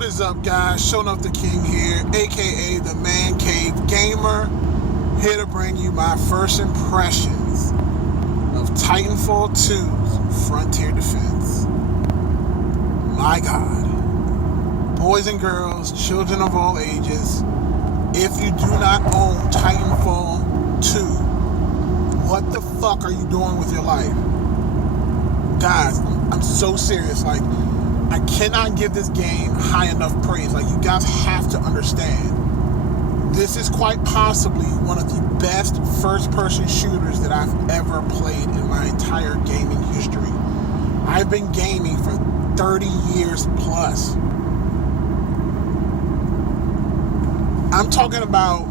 What is up, guys? Showing up the King here, aka the Man Cave Gamer, here to bring you my first impressions of TitanFall 2's Frontier Defense. My God. Boys and girls, children of all ages, if you do not own Titanfall 2, what the fuck are you doing with your life? Guys, I'm so serious. Like, I cannot give this game high enough praise. Like, you guys have to understand, this is quite possibly one of the best first-person shooters that I've ever played in my entire gaming history. I've been gaming for 30 years plus. I'm talking about,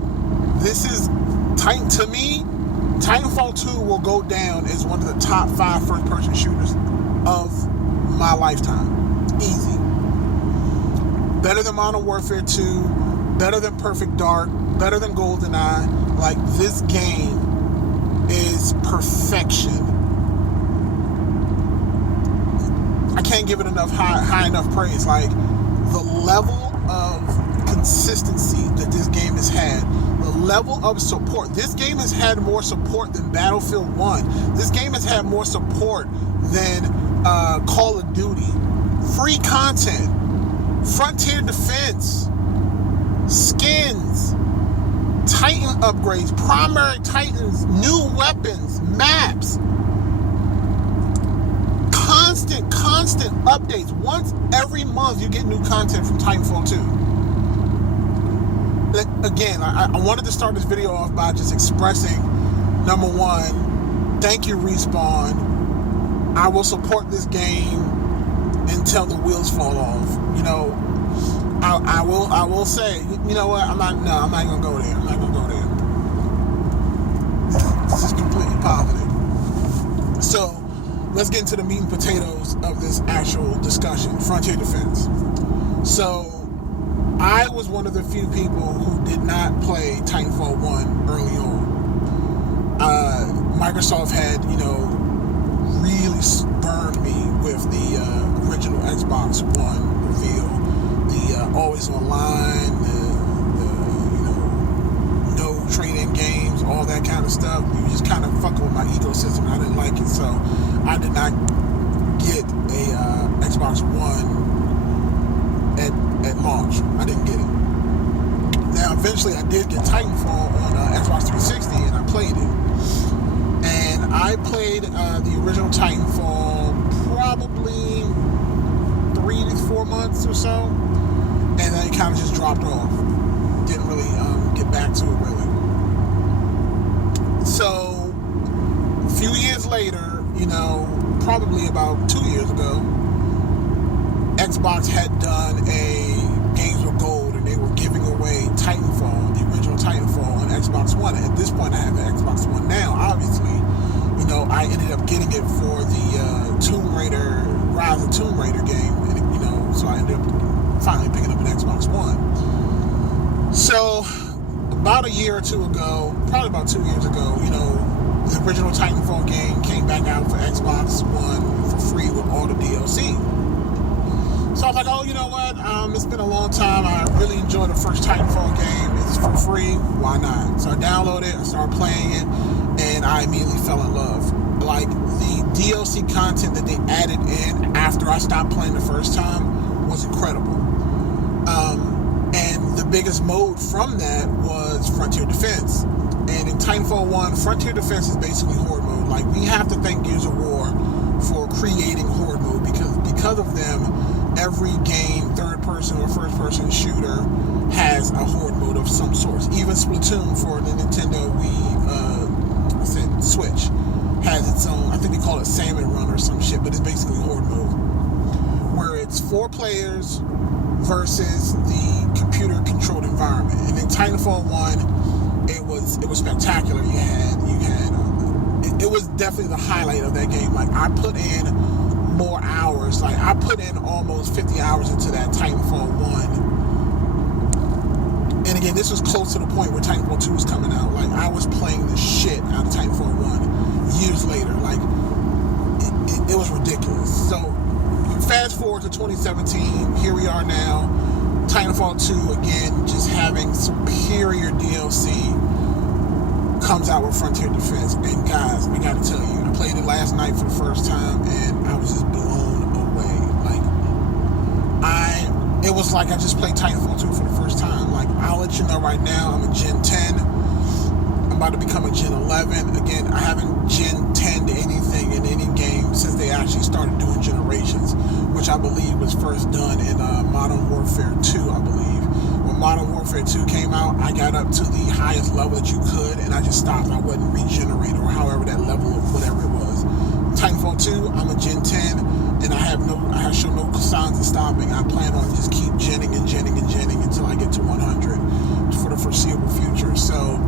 this is, to me, Titanfall 2 will go down as one of the top 5 first-person shooters of my lifetime. Easy. Better than Modern Warfare 2, better than Perfect Dark, better than GoldenEye. Like, this game is perfection. I can't give it enough high enough praise. Like, the level of consistency that this game has had, the level of support. This game has had more support than Battlefield 1. This game has had more support than Call of Duty. Free content, Frontier Defense, skins, Titan upgrades, primary Titans, new weapons, maps, constant updates. Once every month you get new content from Titanfall 2. Again, I wanted to start this video off by just expressing, number one, thank you, Respawn. I will support this game until the wheels fall off. You know, I will say, you know what, I'm not gonna go there. I'm not gonna go there. This is completely positive. So let's get into the meat and potatoes of this actual discussion. Frontier Defense. So I was one of the few people who did not play Titanfall 1 early on. Microsoft had, really burned me with the original Xbox One reveal, the always online, no trade-in games, all that kind of stuff. You just kind of fucking with my ecosystem. I didn't like it, so I did not get a Xbox One at launch. I didn't get it. Now, eventually, I did get Titanfall on Xbox 360, and I played it. And I played the original Titanfall probably 3 to 4 months or so, and then it kind of just dropped off. Didn't really get back to it, really. So, a few years later, probably about 2 years ago, Xbox had done a Games with Gold, and they were giving away Titanfall, the original Titanfall, on Xbox One. At this point, I have the Xbox One now, obviously. I ended up getting it for the Tomb Raider, Rise of Tomb Raider game, and, so I ended up finally picking up an Xbox One. So, about a year or two ago, probably about 2 years ago, the original Titanfall game came back out for Xbox One for free with all the DLC. So I was like, oh, you know what? It's been a long time. I really enjoyed the first Titanfall game. It's for free. Why not? So I downloaded it, I started playing it, and I immediately fell in love. Like, the DLC content that they added in after I stopped playing the first time was incredible. And the biggest mode from that was Frontier Defense. And in Titanfall 1, Frontier Defense is basically Horde mode. Like, we have to thank Gears of War for creating Horde mode, because of them, every game, third-person or first-person shooter, has a Horde mode of some sort. Even Splatoon for the Nintendo Wii, Switch, has its own, I think they call it Salmon Run or some shit, but it's basically Horde mode, where it's 4 players versus the computer-controlled environment. And in Titanfall 1, it was spectacular. It was definitely the highlight of that game. Like, I put in more hours. Like, I put in almost 50 hours into that Titanfall 1. And again, this was close to the point where Titanfall 2 was coming out. Like, I was playing the shit out of Titanfall 1 years later. Like, it was ridiculous. So, fast forward to 2017, here we are now. Titanfall 2, again, just having superior DLC, comes out with Frontier Defense. And guys, I gotta tell you, I played it last night for the first time, and I was just blown away. It was like I just played Titanfall 2 for the first time. Like, I'll let you know right now, I'm a Gen 10. I'm about to become a Gen 11. Again, I haven't Gen 10'd anything in any game since they actually started doing generations, which I believe was first done in Modern Warfare 2, I believe. When Modern Warfare 2 came out, I got up to the highest level that you could, and I just stopped. I wasn't regenerated, or however that level of whatever it was. Titanfall 2, I'm a Gen 10, and I have shown no signs of stopping. I plan on just keep genning until I get to 100 for the foreseeable future. So,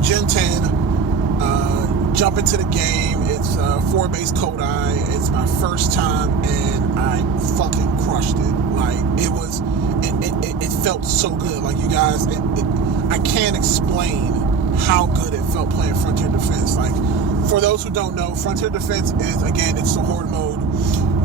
Gen 10, jump into the game. It's 4-base Kodai. It's my first time, and I fucking crushed it. Like, it felt so good. Like, you guys, I can't explain how good it felt playing Frontier Defense. Like, for those who don't know, Frontier Defense is, again, it's the horde mode.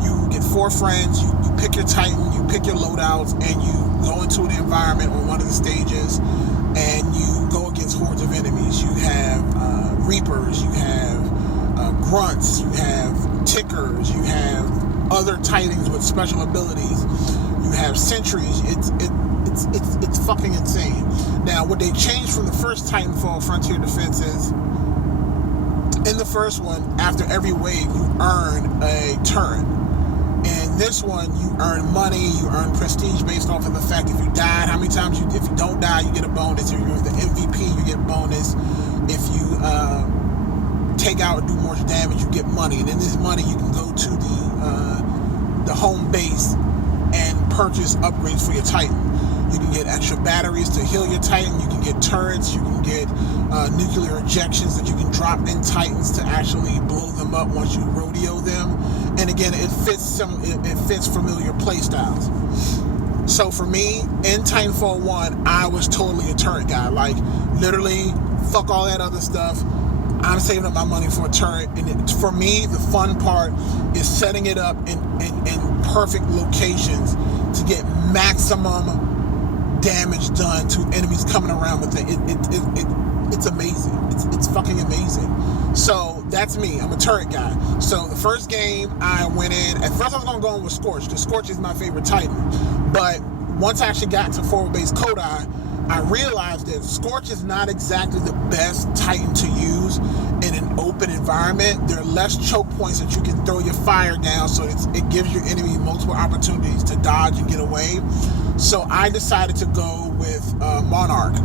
You get 4 friends, you pick your Titan, you pick your loadouts, and you go into the environment on one of the stages, and you go against hordes of enemies. You have Reapers, you have Grunts, you have Tickers, you have other Titans with special abilities, you have Sentries. It's fucking insane. Now, what they changed from the first Titanfall Frontier Defense is, in the first one, after every wave, you earn a turret. In this one, you earn money, you earn prestige based off of the fact if you died, how many times if you don't die, you get a bonus. If you're the MVP, you get a bonus. If you take out and do more damage, you get money. And in this money, you can go to the home base and purchase upgrades for your Titan. You can get extra batteries to heal your Titan. You can get turrets. You can get nuclear ejections that you can drop in Titans to actually blow them up once you rodeo them. And again, it fits familiar playstyles. So for me, in Titanfall 1, I was totally a turret guy. Like, literally, fuck all that other stuff. I'm saving up my money for a turret. And for me, the fun part is setting it up in perfect locations to get maximum damage done to enemies coming around with it. It's amazing. It's fucking amazing. So that's me. I'm a turret guy. So the first game I went in, at first I was going to go in with Scorch, because Scorch is my favorite Titan. But once I actually got to forward-base Kodai, I realized that Scorch is not exactly the best Titan to use in an open environment. There are less choke points that you can throw your fire down, so it gives your enemy multiple opportunities to dodge and get away. So I decided to go with Monarch.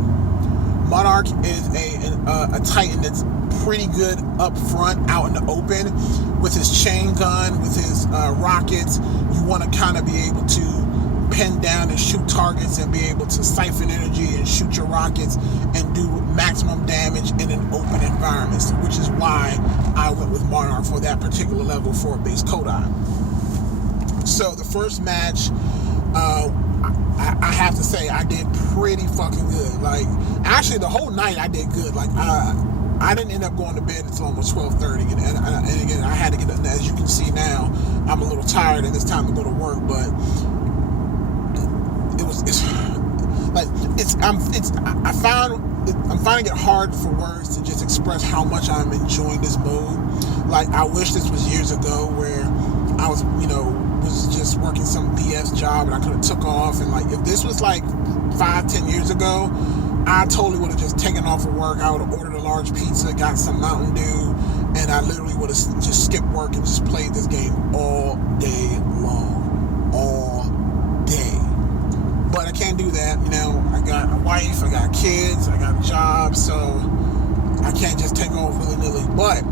Monarch is a Titan that's pretty good up front, out in the open, with his chain gun, with his rockets. You want to kind of be able to pin down and shoot targets and be able to siphon energy and shoot your rockets and do maximum damage in an open environment, which is why I went with Monarch for that particular level for base Kodai. So the first match, I have to say I did pretty fucking good. Like, actually the whole night I did good. Like, I didn't end up going to bed until almost 12:30, and again I had to get up. As you can see now, I'm a little tired and it's time to go to work, but I'm finding it hard for words to just express how much I'm enjoying this mode. Like, I wish this was years ago where I was just working some BS job and I could have took off, and like, if this was like 5-10 years ago, I totally would have just taken off of work. I would have ordered a large pizza, got some Mountain Dew, and I literally would have just skipped work and just played this game all day long. All day. But I can't do that. I got a wife, I got kids, I got a job, so I can't just take off willy-nilly. But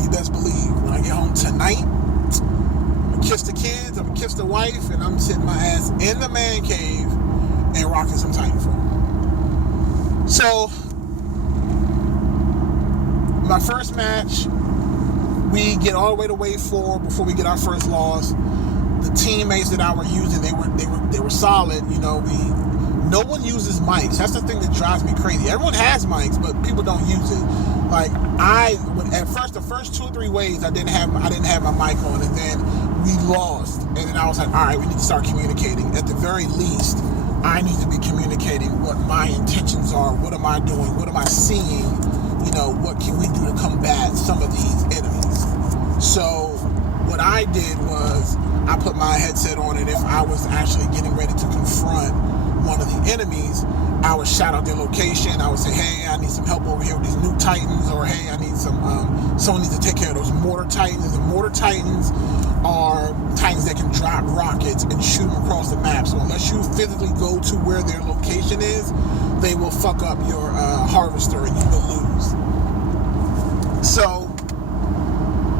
you best believe when I get home tonight, I'm gonna kiss the kids, I'm gonna kiss the wife, and I'm sitting my ass in the man cave and rocking some Titanfall. So, my first match, we get all the way to wave 4 before we get our first loss. The teammates that I were using, they were solid. No one uses mics. That's the thing that drives me crazy. Everyone has mics, but people don't use it. Like, the first 2 or 3 waves, I didn't have my mic on, and then we lost. And then I was like, all right, we need to start communicating. At the very least, I need to be communicating what my intentions are. What am I doing? What am I seeing? You know, what can we do to combat some of these enemies? So what I did was I put my headset on, and if I was actually getting ready to confront one of the enemies, I would shout out their location. I would say, hey, I need some help over here with these new Titans, or hey, I need someone needs to take care of those mortar Titans. And the mortar Titans are Titans that can drop rockets and shoot them across the map. So unless you physically go to where their location is, they will fuck up your harvester and you will lose. So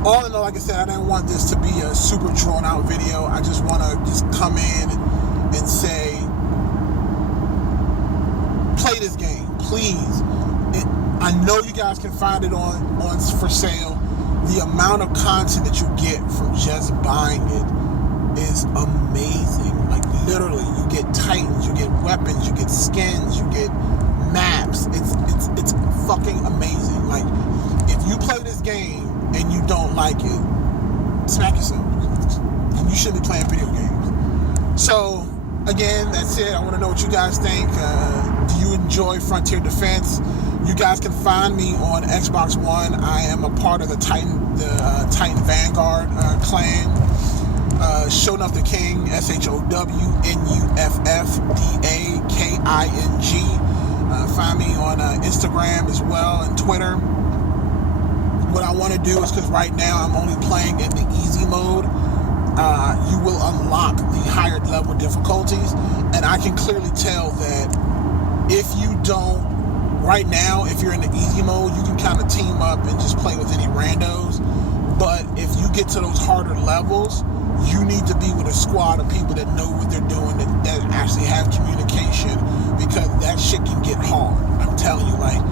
all in all, like I said, I didn't want this to be a super drawn out video. I just want to just come in and say, play this game, please. I know you guys can find it on for sale. The amount of content that you get from just buying it is amazing. Like literally, you get Titans, you get weapons, you get skins, you get maps. It's fucking amazing. Like if you play this game and you don't like it, smack yourself. You shouldn't be playing video games. So again, that's it. I want to know what you guys think. Do you enjoy Frontier Defense? You guys can find me on Xbox One. I am a part of the Titan Vanguard clan. Shonuff the King, SHOWNUFFDAKING. Find me on Instagram as well and Twitter. What I want to do is, because right now I'm only playing in the easy mode, you will unlock the higher level difficulties, and I can clearly tell that if you don't, right now, if you're in the easy mode, you can kind of team up and just play with any randos, but if you get to those harder levels, you need to be with a squad of people that know what they're doing, that actually have communication, because that shit can get hard. I'm telling you, like,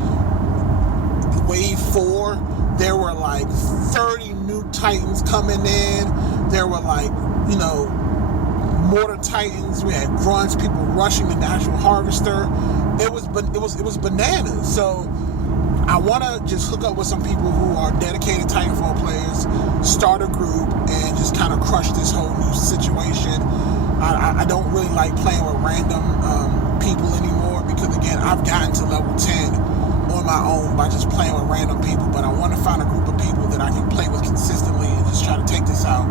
Wave 4, there were like 30 new Titans coming in. There were like, you know, mortar Titans. We had grunts, people rushing the natural harvester. It was bananas. So I want to just hook up with some people who are dedicated TitanFall players, start a group, and just kind of crush this whole new situation. I don't really like playing with random people anymore, because again, I've gotten to level 10 on my own by just playing with random people, but I want to find a group of people that I can play with consistently and just try to take this out.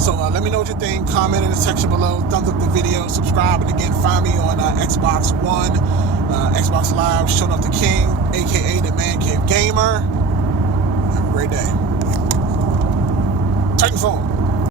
So let me know what you think. Comment in the section below, thumbs up the video, subscribe, and again, find me on Xbox One, Xbox Live, Shonuff the King, aka the Man Cave Gamer. Have a great day. TitanFall.